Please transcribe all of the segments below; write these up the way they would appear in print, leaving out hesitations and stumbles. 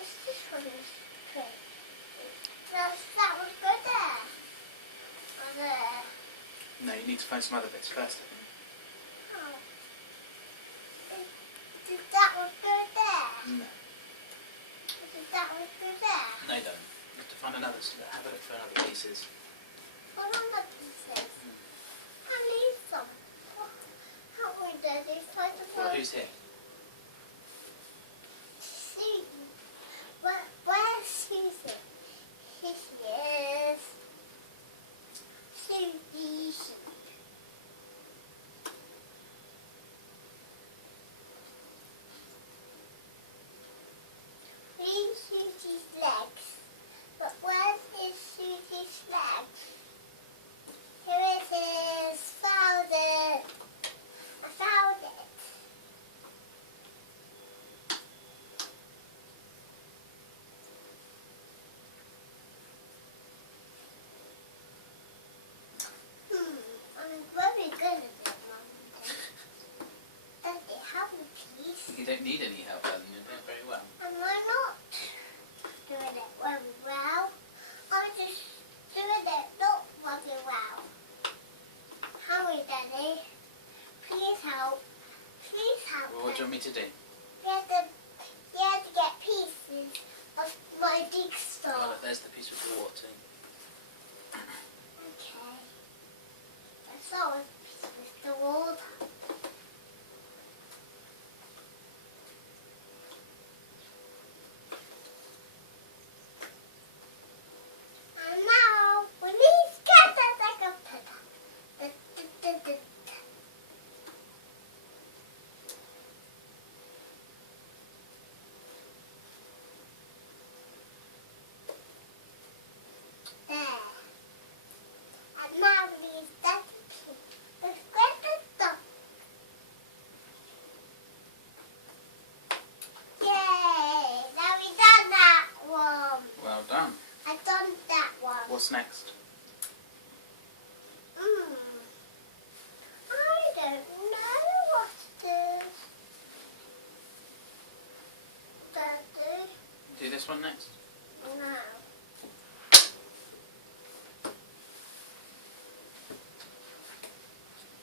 This one is okay. That would go there. Or there. No, you need to find some other bits first, I think. Oh. Does that one go there? No. Does that one go there? No, you don't. You have to find another, have a look for other pieces. What other pieces? I need some. Help me, Daddy. Try to Well, find. who's here? Susie. Where's Susie? Here she is. Susie. Leave Susie's legs. But where's Susie's legs? Here it is. Found it. I found it. I'm very good at it, Mum. Daddy, help me, please. You don't need any help, Ellen. You're doing very well. And we're not doing it very well. I'm just doing it not very well. Hurry, Daddy. Please help. Please help. Well, what do you want me to do? You have to get pieces of my jigsaw. Oh, look, there's the piece with the water. Okay. I saw a piece with the water. And now we need to get that like a pepper. There. And now we need that piece. Let's get the stuff. Yay! Now we done that one. Well done. I done that one. What's next? I don't know what to do. Daddy? Do this one next? No.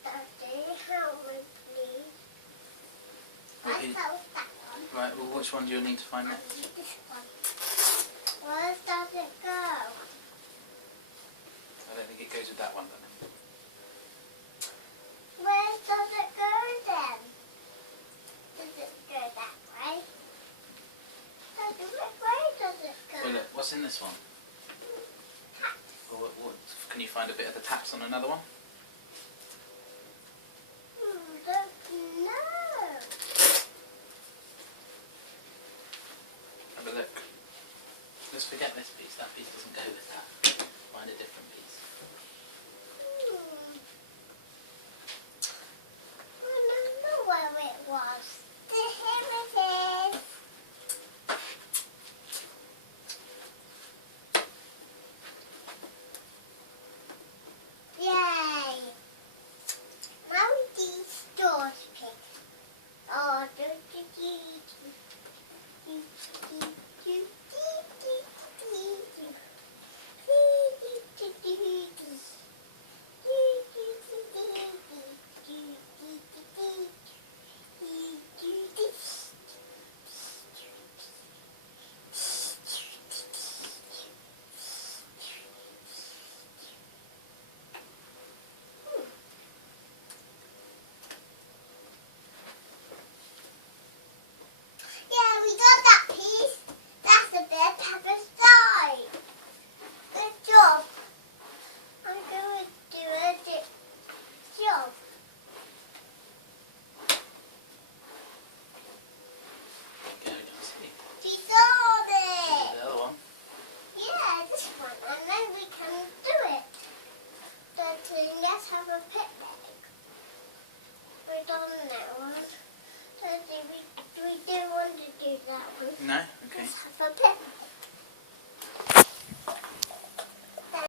Daddy, help me, please. I Okay. found that one. Right, well, which one do you need to find I next? need this one. Where does it go? I don't think it goes with that one, then. Where does it go then? Does it go that way? Daddy, which way does it go? Well, look, what's in this one? Or can you find a bit of the taps on another one? Don't know. Have a look. Let's forget this piece. That piece doesn't go with that. Find a different piece. I don't know where it was. Here it is. Yay! Now these doors pick. Oh, yeah, we got that piece. That's a bit pepper side. Good job. I'm going to do a good job. Okay, we can see. We got it. The other one. Yeah, this one. And then we can do it. Let's have a picnic. We're done that one. We do want to do that one. No? Okay. Let's have a picnic.